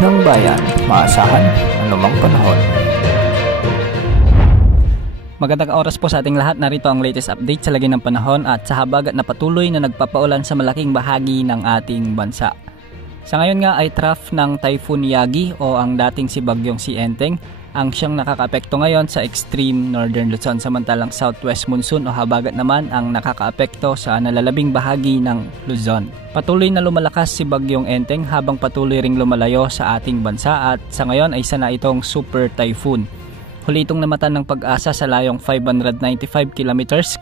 ng bayan, maasahan anumang panahon. Magandang oras po sa ating lahat. Narito ang latest update sa lagi ng panahon at sa habagat na patuloy na nagpapaulan sa malaking bahagi ng ating bansa. Sa ngayon nga ay trough ng Typhoon Yagi o ang dating si Bagyong si Enteng ang siyang nakakaapekto ngayon sa extreme northern Luzon, samantalang southwest monsoon o habagat naman ang nakakaapekto sa nalalabing bahagi ng Luzon. Patuloy na lumalakas si Bagyong Enteng habang patuloy ring lumalayo sa ating bansa at sa ngayon ay isa na itong super typhoon. Huli itong namatan ng Pag-asa sa layong 595 kilometers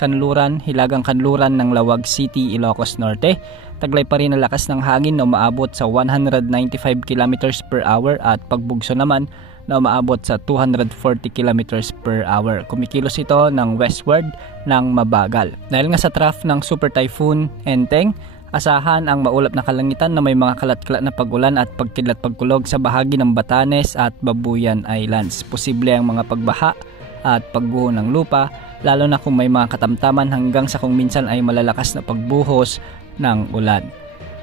hilagang kanluran ng Lawag City, Ilocos Norte. Taglay pa rin ang lakas ng hangin na umaabot sa 195 kilometers per hour at pagbugso naman na umaabot sa 240 kilometers per hour. Kumikilos ito ng westward ng mabagal. Dahil nga sa trough ng Super Typhoon Enteng, asahan ang maulap na kalangitan na may mga kalat-kalat na pag-ulan at pagkidlat-pagkulog sa bahagi ng Batanes at Babuyan Islands. Posible ang mga pagbaha at pagguho ng lupa, lalo na kung may mga katamtaman hanggang sa kung minsan ay malalakas na pagbuhos ng ulan.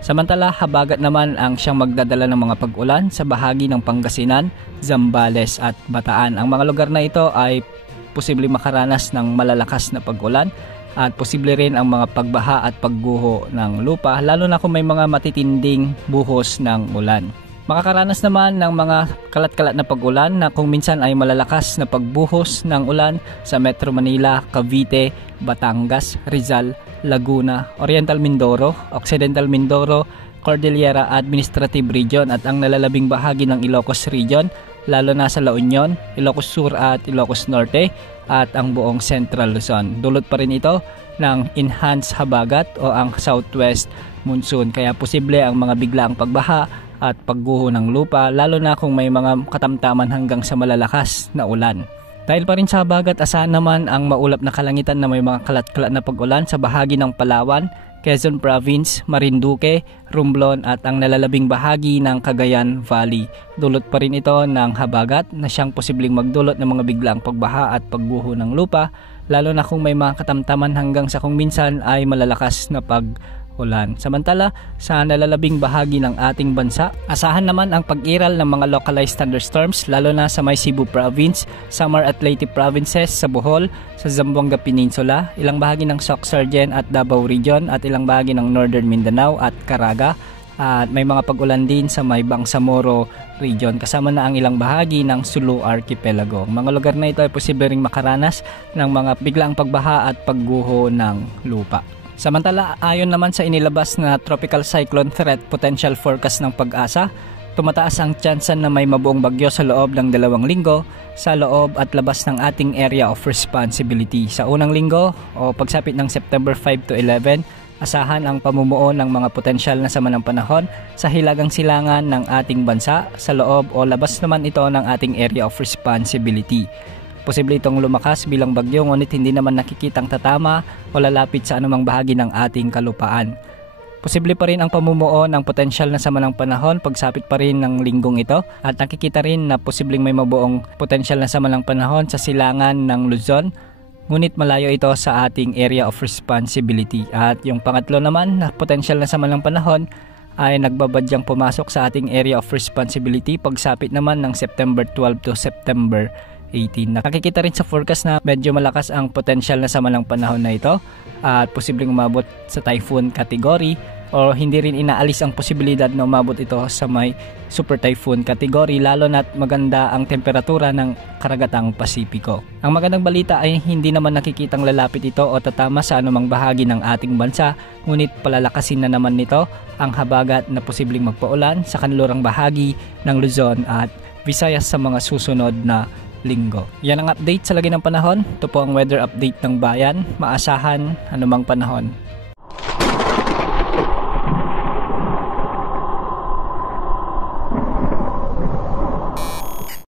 Samantala, habagat naman ang siyang magdadala ng mga pag-ulan sa bahagi ng Pangasinan, Zambales at Bataan. Ang mga lugar na ito ay posibleng makaranas ng malalakas na pag-ulan at posible rin ang mga pagbaha at pagguho ng lupa, lalo na kung may mga matitinding buhos ng ulan. Makakaranas naman ng mga kalat-kalat na pag-ulan na kung minsan ay malalakas na pagbuhos ng ulan sa Metro Manila, Cavite, Batangas, Rizal, Laguna, Oriental Mindoro, Occidental Mindoro, Cordillera Administrative Region at ang nalalabing bahagi ng Ilocos Region, lalo na sa La Union, Ilocos Sur at Ilocos Norte at ang buong Central Luzon. Dulot pa rin ito ng enhanced habagat o ang southwest monsoon, kaya posible ang mga biglaang pagbaha at pagguho ng lupa, lalo na kung may mga katamtaman hanggang sa malalakas na ulan. Dahil pa rin sa habagat, asahan naman ang maulap na kalangitan na may mga kalat-kalat na pag-ulan sa bahagi ng Palawan, Quezon Province, Marinduque, Romblon at ang nalalabing bahagi ng Cagayan Valley. Dulot pa rin ito ng habagat na siyang posibleng magdulot ng mga biglaang pagbaha at pagguho ng lupa, lalo na kung may mga katamtaman hanggang sa kung minsan ay malalakas na pag-ulan. Samantala, sa nalalabing bahagi ng ating bansa, asahan naman ang pag-iral ng mga localized thunderstorms, lalo na sa may Cebu Province, Samar at Leyte Provinces, sa Bohol, sa Zamboanga Peninsula, ilang bahagi ng Soc-Sargen at Davao Region at ilang bahagi ng Northern Mindanao at Caraga. At may mga pag-ulan din sa may Bangsamoro Region, kasama na ang ilang bahagi ng Sulu Archipelago. Mga lugar na ito ay posible ring makaranas ng mga biglaang pagbaha at pagguho ng lupa. Samantala, ayon naman sa inilabas na Tropical Cyclone Threat Potential Forecast ng Pag-asa, tumataas ang tsansa na may mabuong bagyo sa loob ng 2 linggo sa loob at labas ng ating area of responsibility. Sa unang linggo o pagsapit ng September 5 to 11, asahan ang pamumuo ng mga potensyal na sama ng panahon sa hilagang silangan ng ating bansa, sa loob o labas naman ito ng ating area of responsibility. Posible itong lumakas bilang bagyo ngunit hindi naman nakikitang tatama o lalapit sa anumang bahagi ng ating kalupaan. Posible pa rin ang pamumuo ng potensyal na sama ng panahon pagsapit pa rin ng linggong ito at nakikita rin na posibleng may mabuong potensyal na sama ng panahon sa silangan ng Luzon, ngunit malayo ito sa ating area of responsibility. At yung pangatlo naman na potensyal na sama ng panahon ay nagbabadyang pumasok sa ating area of responsibility pagsapit naman ng September 12 to September 18. Nakikita rin sa forecast na medyo malakas ang potensyal na sama ng panahon na ito at posibleng umabot sa typhoon category o hindi rin inaalis ang posibilidad na umabot ito sa may super typhoon category, lalo na't maganda ang temperatura ng karagatang Pasipiko. Ang magandang balita ay hindi naman nakikitang lalapit ito o tatama sa anumang bahagi ng ating bansa, ngunit palalakasin na naman nito ang habagat na posibleng magpaulan sa kanlurang bahagi ng Luzon at Visayas sa mga susunod na linggo. Yan ang update sa lagi ng panahon. Ito po ang weather update ng bayan. Maasahan anumang panahon.